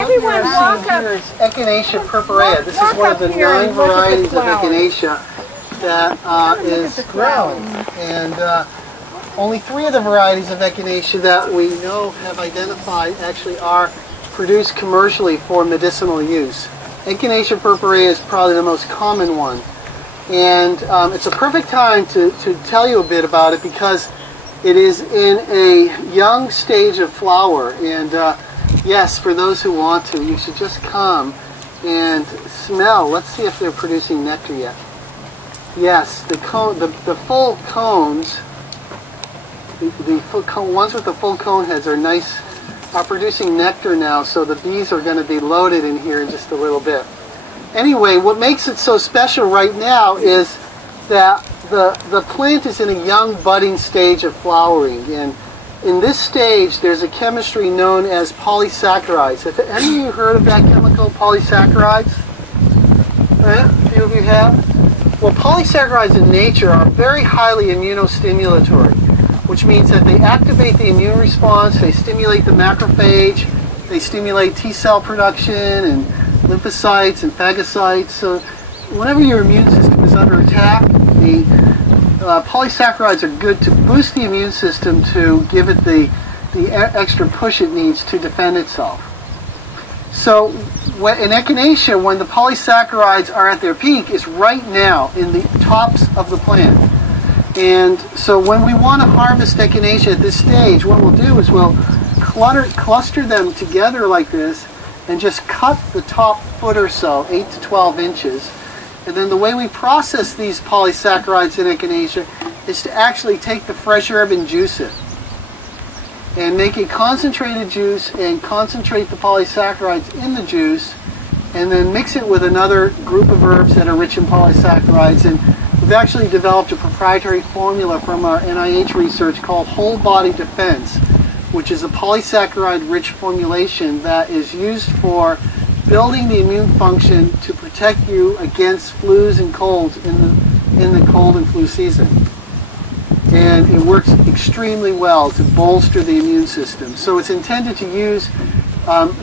Everyone walk up. Here is Echinacea purpurea. This is one of the 9 varieties of Echinacea that is grown. And only 3 of the varieties of Echinacea that we know have identified actually are produced commercially for medicinal use. Echinacea purpurea is probably the most common one. And it's a perfect time to tell you a bit about it because it is in a young stage of flower. And yes, for those who want to, you should just come and smell. Let's see if they're producing nectar yet. Yes, the full cones, the ones with the full cone heads are producing nectar now, so the bees are going to be loaded in here in just a little bit. Anyway, what makes it so special right now is that the plant is in a young budding stage of flowering, and in this stage there's a chemistry known as polysaccharides. Have any of you heard of that chemical, polysaccharides? A few of you have? Well, polysaccharides in nature are very highly immunostimulatory, which means that they activate the immune response, they stimulate the macrophage, they stimulate T-cell production and lymphocytes and phagocytes. So whenever your immune system is under attack, the polysaccharides are good to boost the immune system to give it the extra push it needs to defend itself. So in Echinacea, when the polysaccharides are at their peak, is right now in the tops of the plant. And so when we want to harvest Echinacea at this stage, what we'll do is we'll cluster them together like this and just cut the top foot or so, 8 to 12 inches. And then the way we process these polysaccharides in Echinacea is to actually take the fresh herb and juice it. And make a concentrated juice and concentrate the polysaccharides in the juice and then mix it with another group of herbs that are rich in polysaccharides. And we've actually developed a proprietary formula from our NIH research called Whole Body Defense, which is a polysaccharide-rich formulation that is used for building the immune function to protect you against flus and colds in the cold and flu season. And it works extremely well to bolster the immune system. So it's intended to use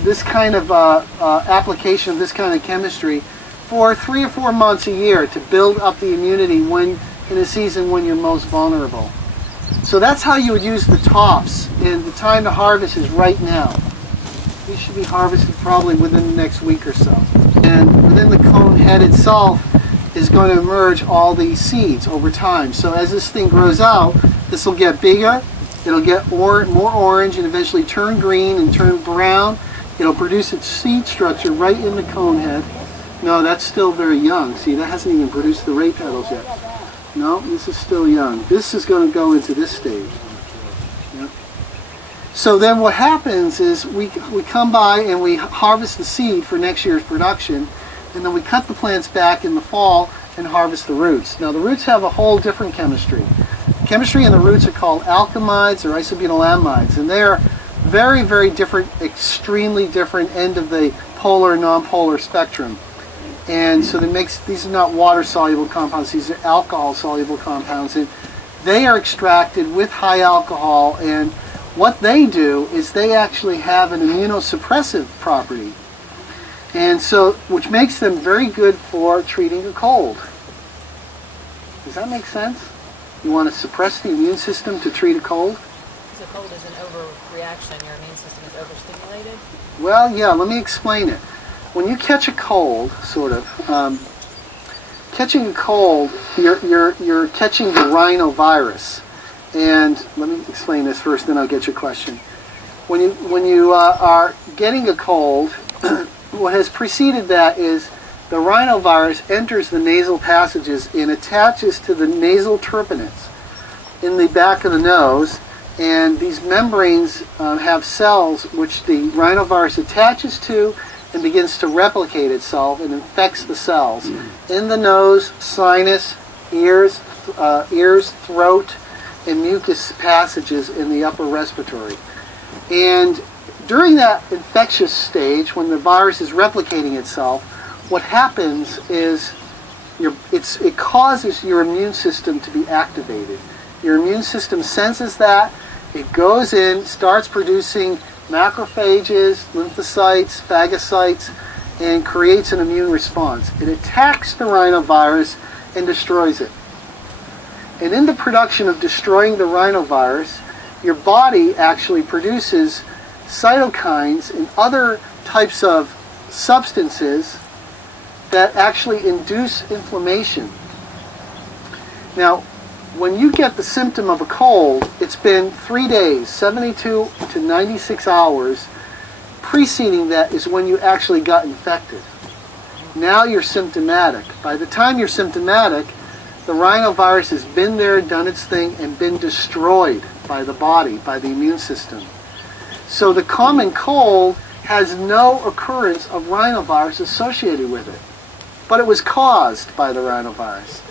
this kind of application of this kind of chemistry for 3 or 4 months a year to build up the immunity when in a season when you're most vulnerable. So that's how you would use the tops, and the time to harvest is right now. These should be harvested probably within the next week or so. And within the cone head itself is going to emerge all these seeds over time. So as this thing grows out, this will get bigger, it'll get more orange and eventually turn green and turn brown. It'll produce its seed structure right in the cone head. No, that's still very young. See, that hasn't even produced the ray petals yet. No, this is still young. This is going to go into this stage. Yeah. So then what happens is we come by and we harvest the seed for next year's production, and then we cut the plants back in the fall and harvest the roots. Now the roots have a whole different chemistry. The chemistry in the roots are called alkamides or isobutylamides, and they're very, very different, extremely different end of the polar and non-polar spectrum. And so that makes, these are not water-soluble compounds, these are alcohol-soluble compounds, and they are extracted with high alcohol, and what they do is they actually have an immunosuppressive property, and so, which makes them very good for treating a cold. Does that make sense? You want to suppress the immune system to treat a cold? So cold is an overreaction, your immune system is overstimulated? Well, yeah, let me explain it. When you catch a cold, sort of, catching a cold, you're catching the rhinovirus. And let me explain this first, then I'll get your question. When you are getting a cold, what has preceded that is the rhinovirus enters the nasal passages and attaches to the nasal terpenates in the back of the nose. And these membranes have cells which the rhinovirus attaches to and begins to replicate itself and infects the cells in the nose, sinus, ears, throat, and mucus passages in the upper respiratory. And during that infectious stage, when the virus is replicating itself, what happens is it causes your immune system to be activated. Your immune system senses that, It goes in, starts producing macrophages, lymphocytes, phagocytes, and creates an immune response. It attacks the rhinovirus and destroys it. And in the production of destroying the rhinovirus, your body actually produces cytokines and other types of substances that actually induce inflammation. Now, when you get the symptom of a cold, it's been 3 days, 72 to 96 hours preceding that is when you actually got infected. Now you're symptomatic. By the time you're symptomatic, the rhinovirus has been there, done its thing, and been destroyed by the body, by the immune system. So the common cold has no occurrence of rhinovirus associated with it. But it was caused by the rhinovirus.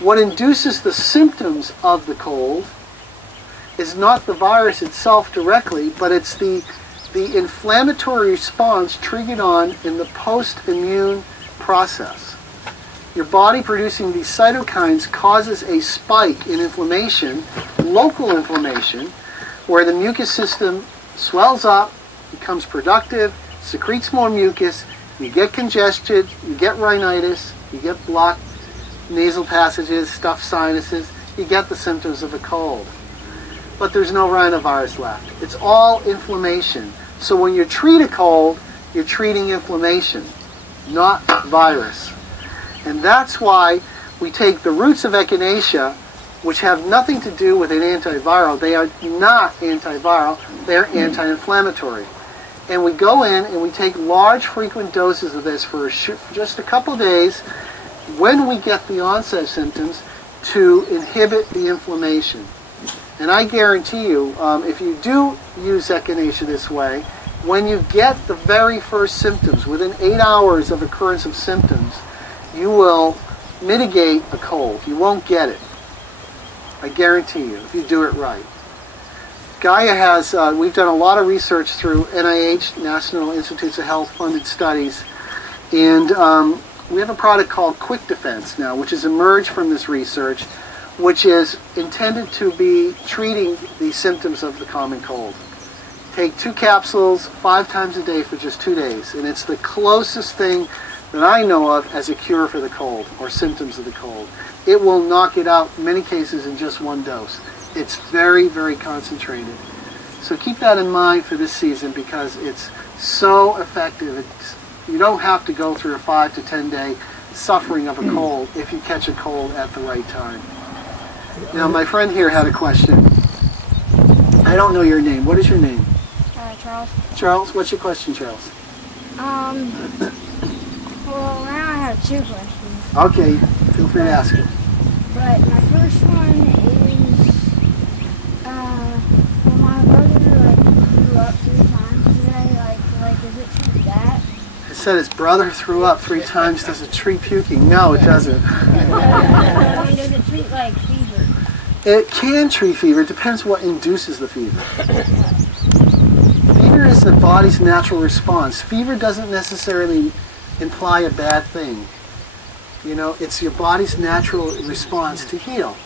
What induces the symptoms of the cold is not the virus itself directly, but it's the inflammatory response triggered on in the post-immune process. Your body producing these cytokines causes a spike in inflammation, local inflammation, where the mucus system swells up, becomes productive, secretes more mucus, you get congested, you get rhinitis, you get blocked nasal passages, stuffed sinuses, you get the symptoms of a cold. But there's no rhinovirus left. It's all inflammation. So when you treat a cold, you're treating inflammation, not virus. And that's why we take the roots of Echinacea, which have nothing to do with an antiviral. They are not antiviral, they're anti-inflammatory. And we go in and we take large frequent doses of this for just a couple of days when we get the onset symptoms to inhibit the inflammation. And I guarantee you, if you do use Echinacea this way, when you get the very first symptoms, within 8 hours of occurrence of symptoms, you will mitigate a cold. You won't get it. I guarantee you, if you do it right. Gaia has, we've done a lot of research through NIH, National Institutes of Health funded studies, and we have a product called Quick Defense now, which has emerged from this research, which is intended to be treating the symptoms of the common cold. Take 2 capsules 5 times a day for just 2 days, and it's the closest thing that I know of as a cure for the cold or symptoms of the cold. It will knock it out in many cases in just 1 dose. It's very, very concentrated. So keep that in mind for this season because it's so effective. You don't have to go through a 5 to 10 day suffering of a cold if you catch a cold at the right time. Now my friend here had a question. I don't know your name. What is your name? Charles. Charles, what's your question, Charles? Well, now I have 2 questions. Okay, feel free to ask it. But my first one is, well, my brother threw up 3 times today. Like, does it treat that? It said his brother threw up 3 times. Does it treat puking? No, it doesn't. I mean, does it treat like fever? It can treat fever. It depends what induces the fever. Fever is the body's natural response. Fever doesn't necessarily imply a bad thing. You know, it's your body's natural response to heal.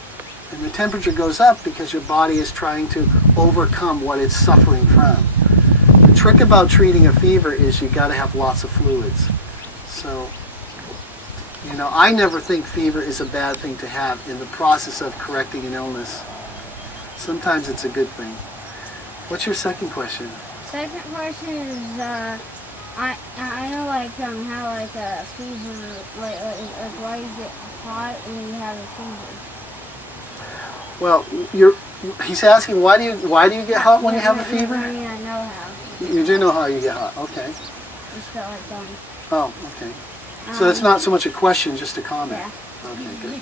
And the temperature goes up because your body is trying to overcome what it's suffering from. The trick about treating a fever is you got to have lots of fluids. So, you know, I never think fever is a bad thing to have in the process of correcting an illness. Sometimes it's a good thing. What's your second question? Second question is, I know how a fever, why you get hot when you have a fever. Well, he's asking why do you get hot when you have a fever? I mean, I know how. You do know how you get hot. Okay. Just got like done. Oh, okay. So that's not so much a question, just a comment. Yeah. Okay, good.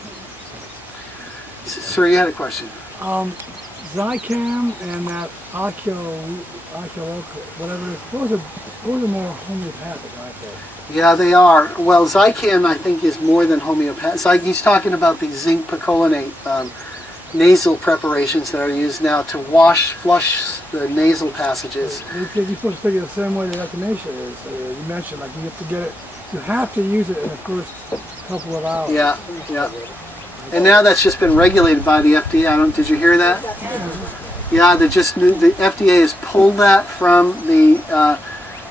Sir, you had a question. Zicam and that whatever, those are more homeopathic, aren't they? Yeah, they are. Well, Zicam, I think, is more than homeopathic. He's talking about the zinc picolinate nasal preparations that are used now to flush the nasal passages. You're supposed to take it the same way that Echinacea is. You mentioned, like, you have to use it in the first couple of hours. Yeah, yeah. And now that's just been regulated by the FDA. Did you hear that? Yeah, the FDA has pulled that from the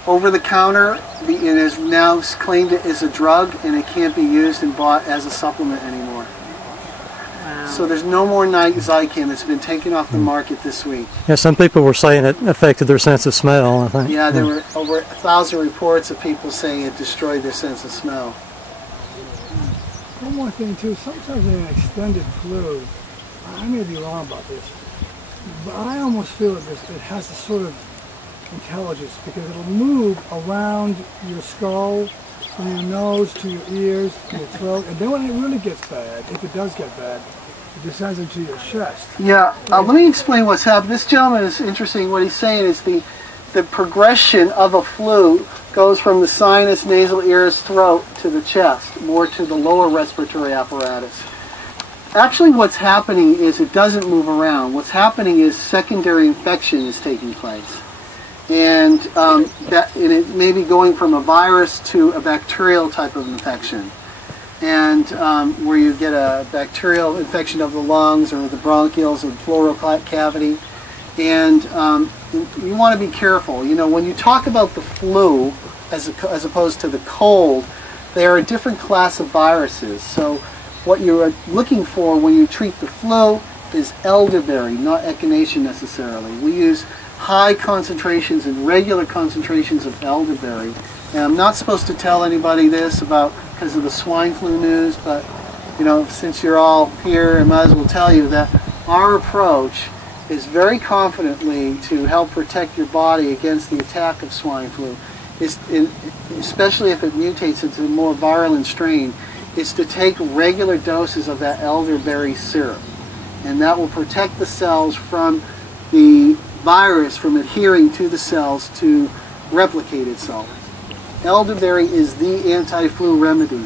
over the counter, and has now claimed it as a drug, and it can't be used and bought as a supplement anymore. Wow. So there's no more night Zycam. It's been taken off the market this week. Yeah, some people were saying it affected their sense of smell, I think. Yeah, there were over 1,000 reports of people saying it destroyed their sense of smell. One more thing too, sometimes in an extended flu, I may be wrong about this, but I almost feel that it has a sort of intelligence, because it'll move around your skull, from your nose to your ears, to your throat, and then when it really gets bad, if it does get bad, it descends into your chest. Yeah, let me explain what's happened. This gentleman is interesting. What he's saying is the progression of a flu goes from the sinus, nasal, ears, throat to the chest, more to the lower respiratory apparatus. Actually, what's happening is it doesn't move around. What's happening is secondary infection is taking place. And it may be going from a virus to a bacterial type of infection. And where you get a bacterial infection of the lungs or the bronchioles or pleural cavity. And you want to be careful. You know, when you talk about the flu as opposed to the cold, they are a different class of viruses. So what you're looking for when you treat the flu is elderberry, not echinacea necessarily. We use high concentrations and regular concentrations of elderberry. And I'm not supposed to tell anybody this because of the swine flu news, but you know, since you're all here, I might as well tell you that our approach is very confidently to help protect your body against the attack of swine flu, especially if it mutates into a more virulent strain, is to take regular doses of that elderberry syrup. And that will protect the cells from the virus from adhering to the cells to replicate itself. Elderberry is the anti-flu remedy.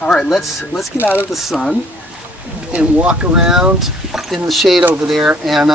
All right, let's get out of the sun and walk around in the shade over there and